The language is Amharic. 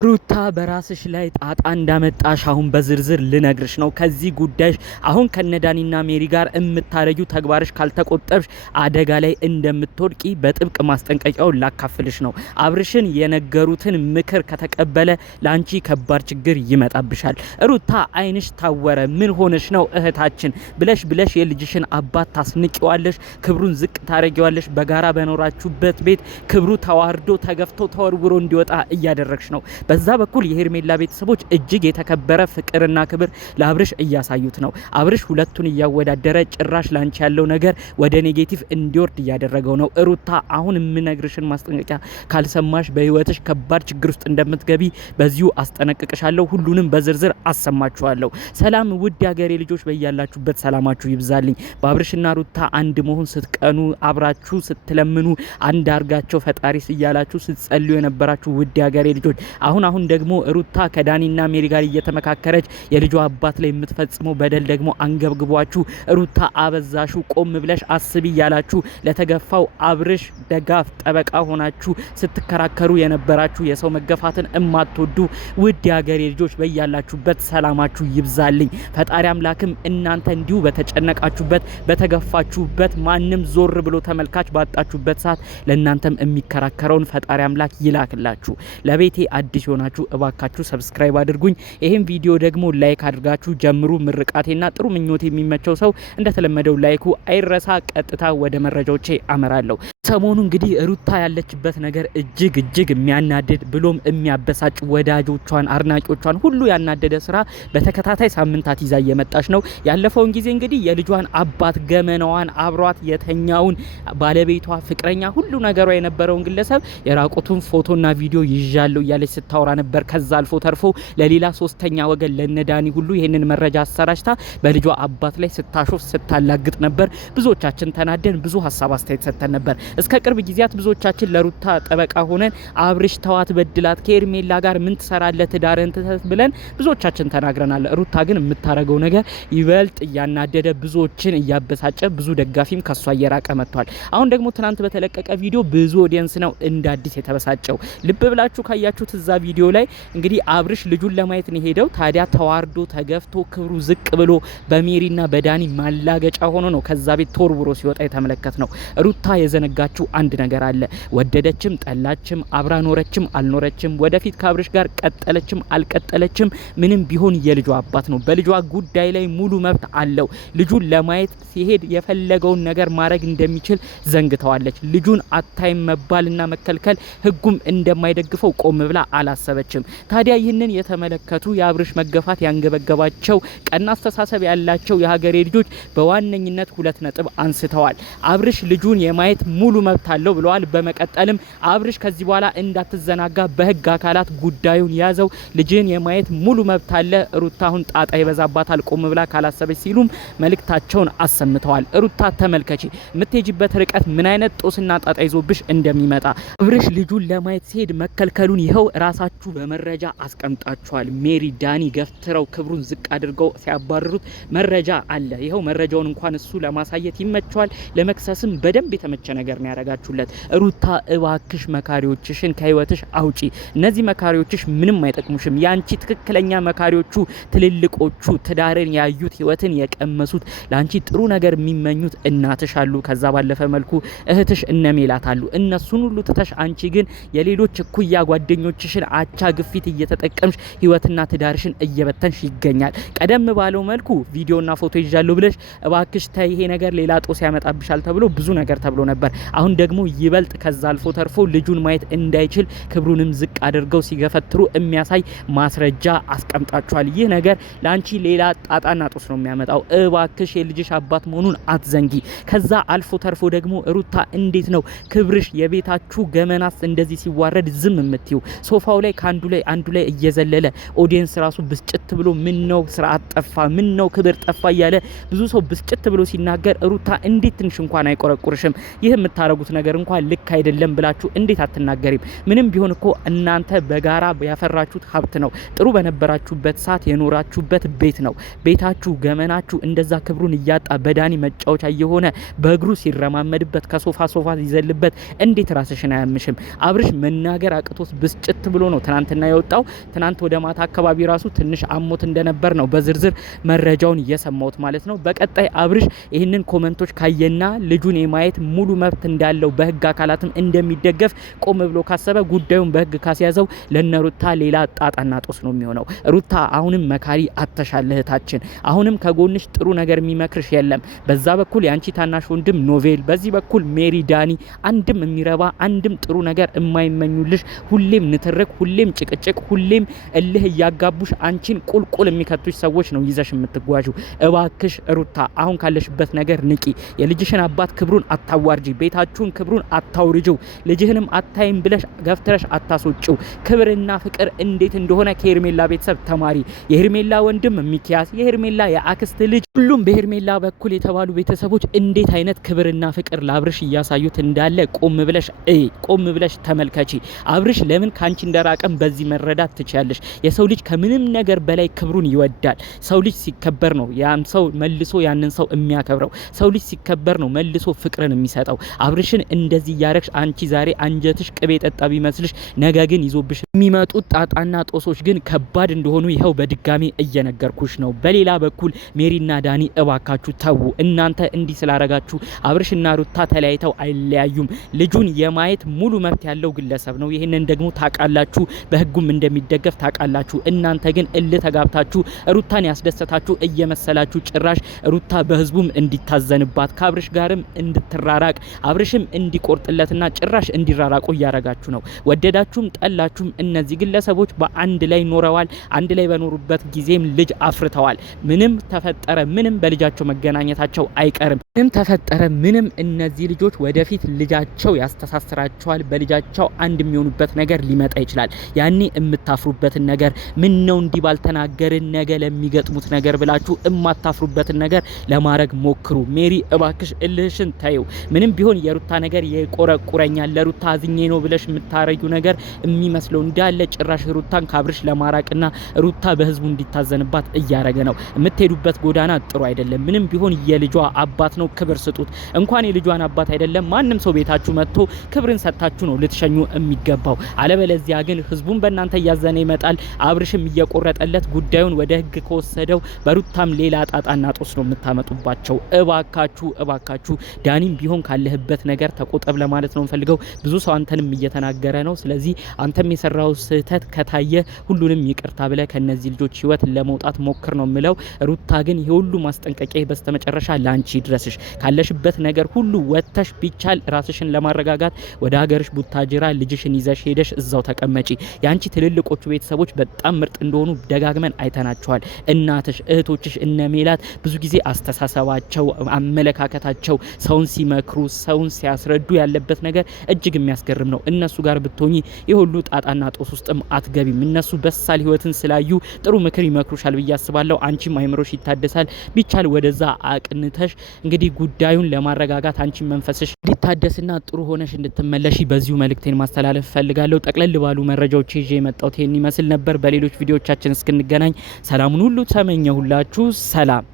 ሩታ በራስሽ ላይ ጣጣ እንዳመጣሽ አሁን በዝርዝር ልነግርሽ ነው። ከዚህ ጉዳይሽ አሁን ከነዳኒና ሜሪ ጋር የምታረጁ ተግባርሽ ካልተቆጠብሽ አደጋ ላይ እንደምትወድቂ በጥብቅ ማስጠንቀቂያውን ላካፍልሽ ነው። አብርሽን የነገሩትን ምክር ከተቀበለ ላንቺ ከባድ ችግር ይመጣብሻል። ሩታ አይንሽ ታወረ። ምን ሆነሽ ነው እህታችን ብለሽ የልጅሽን አባት ታስንቂዋለሽ፣ ክብሩን ዝቅ ታረጊዋለሽ። በጋራ በኖራችሁበት ቤት ክብሩ ተዋርዶ ተገፍቶ ተወርውሮ እንዲወጣ እያደረግሽ ነው። በዛ በኩል የሄርሜላ ቤተሰቦች እጅግ የተከበረ ፍቅርና ክብር ለአብርሽ እያሳዩት ነው። አብርሽ ሁለቱን እያወዳደረ ጭራሽ ላንቺ ያለው ነገር ወደ ኔጌቲቭ እንዲወርድ እያደረገው ነው። ሩታ አሁን የምነግርሽን ማስጠንቀቂያ ካልሰማሽ በህይወትሽ ከባድ ችግር ውስጥ እንደምትገቢ በዚሁ አስጠነቅቅሻለሁ። ሁሉንም በዝርዝር አሰማችኋለሁ። ሰላም ውድ ያገሬ ልጆች፣ በያላችሁበት ሰላማችሁ ይብዛልኝ። በአብርሽና ሩታ አንድ መሆን ስትቀኑ፣ አብራችሁ ስትለምኑ፣ አንድ አርጋቸው ፈጣሪስ እያላችሁ ስትጸልዩ የነበራችሁ ውድ ያገሬ ልጆች አሁን ደግሞ ሩታ ከዳኒና ሜሪ ጋር እየተመካከረች የልጇ አባት ላይ የምትፈጽመው በደል ደግሞ አንገብግቧችሁ ሩታ አበዛሹ፣ ቆም ብለሽ አስቢ ያላችሁ ለተገፋው አብርሽ ደጋፍ ጠበቃ ሆናችሁ ስትከራከሩ የነበራችሁ የሰው መገፋትን እማትወዱ ውድ የሀገሬ ልጆች በያላችሁበት ሰላማችሁ ይብዛልኝ። ፈጣሪ አምላክም እናንተ እንዲሁ በተጨነቃችሁበት በተገፋችሁበት ማንም ዞር ብሎ ተመልካች ባጣችሁበት ሰዓት ለእናንተም የሚከራከረውን ፈጣሪ አምላክ ይላክላችሁ። ለቤቴ አዲስ ሆናችሁ እባካችሁ ሰብስክራይብ አድርጉኝ። ይሄን ቪዲዮ ደግሞ ላይክ አድርጋችሁ ጀምሩ። ምርቃቴና ጥሩ ምኞት የሚመቸው ሰው እንደተለመደው ላይኩ አይረሳ። ቀጥታ ወደ መረጃዎቼ አመራለሁ። ሰሞኑ እንግዲህ ሩታ ያለችበት ነገር እጅግ የሚያናድድ ብሎም የሚያበሳጭ ወዳጆቿን አድናቂዎቿን ሁሉ ያናደደ ስራ በተከታታይ ሳምንታት ይዛ እየመጣች ነው። ያለፈውን ጊዜ እንግዲህ የልጇን አባት ገመናዋን አብሯት የተኛውን ባለቤቷ ፍቅረኛ ሁሉ ነገሯ የነበረውን ግለሰብ የራቁቱን ፎቶና ቪዲዮ ይዣለሁ እያለች ስታወራ ነበር። ከዛ አልፎ ተርፎ ለሌላ ሶስተኛ ወገን ለነዳኒ ሁሉ ይሄንን መረጃ አሰራጭታ በልጇ አባት ላይ ስታሾፍ ስታላግጥ ነበር። ብዙዎቻችን ተናደን ብዙ ሀሳብ አስተያየት ሰጥተን ነበር። እስከ ቅርብ ጊዜያት ብዙዎቻችን ለሩታ ጠበቃ ሆነን አብርሽ ተዋት በድላት ከሄርሜላ ጋር ምን ትሰራለህ ትዳርህን ትተህ ብለን ብዙዎቻችን ተናግረናል። ሩታ ግን የምታረገው ነገር ይበልጥ እያናደደ ብዙዎችን እያበሳጨ ብዙ ደጋፊም ከሷ እየራቀ መጥቷል። አሁን ደግሞ ትናንት በተለቀቀ ቪዲዮ ብዙ ኦዲየንስ ነው እንደ አዲስ የተበሳጨው። ልብ ብላችሁ ካያችሁት እዛ ቪዲዮ ላይ እንግዲህ አብርሽ ልጁን ለማየት ነው ሄደው። ታዲያ ተዋርዶ ተገፍቶ ክብሩ ዝቅ ብሎ በሜሪና በዳኒ ማላገጫ ሆኖ ነው ከዛ ቤት ተወርውሮ ሲወጣ የተመለከት ነው። ሩታ የዘነጋችው አንድ ነገር አለ። ወደደችም ጠላችም አብራ ኖረችም አልኖረችም ወደፊት ከአብርሽ ጋር ቀጠለችም አልቀጠለችም ምንም ቢሆን የልጇ አባት ነው። በልጇ ጉዳይ ላይ ሙሉ መብት አለው። ልጁን ለማየት ሲሄድ የፈለገውን ነገር ማድረግ እንደሚችል ዘንግተዋለች። ልጁን አታይም መባልና መከልከል ህጉም እንደማይደግፈው ቆም ብላ አላሰበችም። ታዲያ ይህንን የተመለከቱ የአብርሽ መገፋት ያንገበገባቸው ቀና አስተሳሰብ ያላቸው የሀገሬ ልጆች በዋነኝነት ሁለት ነጥብ አንስተዋል። አብርሽ ልጁን የማየት ሙሉ መብት አለው ብለዋል። በመቀጠልም አብርሽ ከዚህ በኋላ እንዳትዘናጋ በህግ አካላት ጉዳዩን ያዘው፣ ልጅን የማየት ሙሉ መብት አለ፣ ሩታ አሁን ጣጣ ይበዛባታል ቆም ብላ ካላሰበች ሲሉም መልእክታቸውን አሰምተዋል። ሩታ ተመልከቺ የምትሄጂበት ርቀት ምን አይነት ጦስና ጣጣ ይዞብሽ እንደሚመጣ። አብርሽ ልጁን ለማየት ሲሄድ መከልከሉን ይኸው ራሳችሁ በመረጃ አስቀምጣችኋል። ሜሪ ዳኒ ገፍትረው ክብሩን ዝቅ አድርገው ሲያባርሩት መረጃ አለ። ይኸው መረጃውን እንኳን እሱ ለማሳየት ይመቸዋል። ለመክሰስም በደንብ የተመቸ ነገር ነው ያረጋችሁለት። ሩታ እባክሽ መካሪዎችሽን ከህይወትሽ አውጪ። እነዚህ መካሪዎችሽ ምንም አይጠቅሙሽም። ያንቺ ትክክለኛ መካሪዎቹ ትልልቆቹ ትዳርን ያዩት ህይወትን የቀመሱት ላንቺ ጥሩ ነገር የሚመኙት እናትሽ አሉ። ከዛ ባለፈ መልኩ እህትሽ እነሜላት አሉ። እነሱን ሁሉ ትተሽ አንቺ ግን የሌሎች እኩያ ጓደኞችሽን አቻ ግፊት እየተጠቀምሽ ህይወትና ትዳርሽን እየበተንሽ ይገኛል። ቀደም ባለው መልኩ ቪዲዮና ፎቶ ይዣለሁ ብለሽ እባክሽ ተይ ይሄ ነገር ሌላ ጦስ ያመጣብሻል ተብሎ ብዙ ነገር ተብሎ ነበር። አሁን ደግሞ ይበልጥ ከዛ አልፎ ተርፎ ልጁን ማየት እንዳይችል ክብሩንም ዝቅ አድርገው ሲገፈትሩ የሚያሳይ ማስረጃ አስቀምጣችኋል። ይህ ነገር ላንቺ ሌላ ጣጣና ጦስ ነው የሚያመጣው። እባክሽ የልጅሽ አባት መሆኑን አትዘንጊ። ከዛ አልፎ ተርፎ ደግሞ ሩታ እንዴት ነው ክብርሽ የቤታችሁ ገመናስ እንደዚህ ሲዋረድ ዝም የምትዩ? ሶፋው ላይ አንዱ ላይ እየዘለለ ኦዲየንስ ራሱ ብስጭት ብሎ ምን ነው ስርዓት ጠፋ፣ ምን ነው ክብር ጠፋ እያለ ብዙ ሰው ብስጭት ብሎ ሲናገር ሩታ እንዴት ትንሽ እንኳን አይቆረቁርሽም? ይህ የምታረጉት ነገር እንኳን ልክ አይደለም ብላችሁ እንዴት አትናገሪም? ምንም ቢሆን እኮ እናንተ በጋራ ያፈራችሁት ሀብት ነው። ጥሩ በነበራችሁበት ሰዓት የኖራችሁበት ቤት ነው። ቤታችሁ ገመናችሁ እንደዛ ክብሩን እያጣ በዳኒ መጫወቻ እየሆነ በእግሩ ሲረማመድበት ከሶፋ ይዘልበት እንዴት ራስሽን አያምሽም? አብርሽ መናገር አቅቶስ ብስጭት ብሎ ነው ትናንትና የወጣው። ትናንት ወደ ማታ አካባቢ ራሱ ትንሽ አሞት እንደነበር ነው በዝርዝር መረጃውን እየሰማሁት ማለት ነው። በቀጣይ አብርሽ ይህንን ኮመንቶች ካየና ልጁን የማየት ሙሉ መብት እንዳለው በህግ አካላትም እንደሚደገፍ ቆም ብሎ ካሰበ ጉዳዩን በህግ ካስያዘው ለነሩታ ሌላ ጣጣና ጦስ ነው የሚሆነው። ሩታ አሁንም መካሪ አተሻለ እህታችን፣ አሁንም ከጎንሽ ጥሩ ነገር የሚመክርሽ የለም። በዛ በኩል ያንቺ ታናሽ ወንድም ኖቬል፣ በዚህ በኩል ሜሪ ዳኒ፣ አንድም የሚረባ አንድም ጥሩ ነገር የማይመኙልሽ፣ ሁሌም ንትርክ፣ ሁሌም ጭቅጭቅ፣ ሁሌም እልህ እያጋቡሽ አንቺን ቁልቁል የሚከቱሽ ሰዎች ነው ይዘሽ የምትጓዡ። እባክሽ ሩታ አሁን ካለሽበት ነገር ንቂ። የልጅሽን አባት ክብሩን አታዋርጂ፣ ቤታችሁን ክብሩን አታውርጂው፣ ልጅህንም አታይም ብለሽ ገፍትረሽ አታስወጪው። ክብርና ፍቅር እንዴት እንደሆነ ከሄርሜላ ቤተሰብ ተማሪ። የሄርሜላ ወንድም ሚኪያስ፣ የሄርሜላ የአክስት ልጅ፣ ሁሉም በሄርሜላ በኩል የተባሉ ቤተሰቦች እንዴት አይነት ክብርና ፍቅር ለአብርሽ እያሳዩት እንዳለ ቆም ብለሽ ተመልከቺ። አብርሽ ለምን ካንቺ እንደራቀም በዚህ መረዳት ትችያለሽ። የሰው ልጅ ከምንም ነገር በላይ ክብሩን ይወዳል። ሰው ልጅ ሲከበር ነው ያን ሰው መልሶ ያንን ሰው የሚያከብረው። ሰው ልጅ ሲከበር ነው መልሶ ፍቅርን የሚሰጠው። አብርሽን እንደዚህ ያረክሽ አንቺ ዛሬ አንጀትሽ ቅቤ ጠጣ ቢመስልሽ ነገ ግን ይዞብሽ የሚመጡት ጣጣና ጦሶች ግን ከባድ እንደሆኑ ይኸው በድጋሚ እየነገርኩሽ ነው። በሌላ በኩል ሜሪና ዳኒ እባካችሁ ተዉ። እናንተ እንዲህ ስላረጋችሁ አብርሽና ሩታ ተለያይተው አይለያዩም። ልጁን የማየት ሙሉ መብት ያለው ግለሰብ ነው። ይህንን ደግሞ ታቃላችሁ፣ በህጉም እንደሚደገፍ ታቃላችሁ። እናንተ ግን እልህ ተጋብታችሁ ሩታን ያስደሰታችሁ እየመሰላችሁ ጭራሽ ሩታ በህዝቡም እንዲታዘንባት ከአብርሽ ጋርም እንድትራራቅ አብርሽም እንዲቆርጥለትና ጭራሽ እንዲራራቁ እያረጋችሁ ነው። ወደዳችሁም ጠላችሁም እነዚህ ግለሰቦች በአንድ ላይ ኖረዋል። አንድ ላይ በኖሩበት ጊዜም ልጅ አፍርተዋል። ምንም ተፈጠረ ምንም በልጃቸው መገናኘታቸው አይቀርም። ምንም ተፈጠረ ምንም እነዚህ ልጆች ወደፊት ልጃቸው ያስተሳስራቸዋል። በልጃቸው አንድ የሚሆኑበት ነገር ሊመጣ ይችላል። ያኔ የምታፍሩበትን ነገር ምን ነው እንዲህ ባልተናገርን ነገ ለሚገጥሙት ነገር ብላችሁ የማታፍሩበትን ነገር ለማድረግ ሞክሩ። ሜሪ እባክሽ እልህሽን ታዩ። ምንም ቢሆን የሩታ ነገር የቆረቁረኛል ለሩታ አዝኜ ነው ብለሽ የምታረጊው ነገር የሚመስለው እንዳለ ጭራሽ ሩታን ካብርሽ ለማራቅና ሩታ በህዝቡ እንዲታዘንባት እያረገ ነው። የምትሄዱበት ጎዳና ጥሩ አይደለም። ምንም ቢሆን የልጇ አባት ነው፣ ክብር ስጡት። እንኳን የልጇን አባት አይደለም ማንም ሰው ቤታችሁ መጥቶ ክብርን ሰጥታችሁ ነው ልትሸኙ የሚገባው። አለበለዚያ ግን ህዝቡን በእናንተ እያዘነ ይመጣል። አብርሽም እየቆረጠለት ጉዳዩን ወደ ህግ ከወሰደው በሩታም ሌላ ጣጣና ጦስ ነው የምታመጡባቸው። እባካችሁ ዳኒም ቢሆን ካለህበት ነገር ተቆጠብ ለማለት ነው ፈልገው። ብዙ ሰው አንተንም እየተናገረ ነው። ስለዚህ አንተም የሰራው ስህተት ከታየ ሁሉንም ይቅርታ ብለ ከነዚህ ልጆች ህይወት ለመውጣት ሞክር ነው ምለው። ሩታ ግን የሁሉ ማስጠንቀቂያ በስተመጨረሻ ላንቺ ድረስሽ። ካለሽበት ነገር ሁሉ ወጥተሽ ቢቻል ራስሽን ለማረጋጋት ወደ ሀገርሽ ቡታጅራ ልጅሽን ይዘሽ ሄደሽ እዛው ተቀመጪ። ያንቺ ትልልቆቹ ቤተሰቦች በጣም ምርጥ እንደሆኑ ደጋግመን አይተናቸዋል። እናትሽ፣ እህቶችሽ እነ ሜላት ብዙ ጊዜ አስተሳሰባቸው፣ አመለካከታቸው ሰውን ሲመክሩ ሰውን ሲያስረዱ ያለበት ነገር እጅግ የሚያስገርም ነው። እነሱ ጋር ብትሆኚ የሁሉ ጣጣና ጦስ ውስጥም አትገቢም። እነሱ በሳል ህይወትን ስላዩ ጥሩ ምክር ይመክሩሻል ብዬ አስባለሁ። አንቺም አይምሮሽ ይታደሳል። ቢቻል ወደዛ አቅንተሽ እንግዲህ ጉዳዩን ለማረጋጋት አንቺ መንፈስሽ ሊታደስና ጥሩ ሆነሽ እንድትመለሺ በዚሁ መልእክቴን ማስተላለፍ ፈልጋለሁ። ጠቅለል ባሉ መረጃዎች ይዤ የመጣሁት ይሄን ይመስል ነበር። በሌሎች ቪዲዮዎቻችን እስክንገናኝ ሰላሙን ሁሉ ተመኘሁላችሁ። ሰላም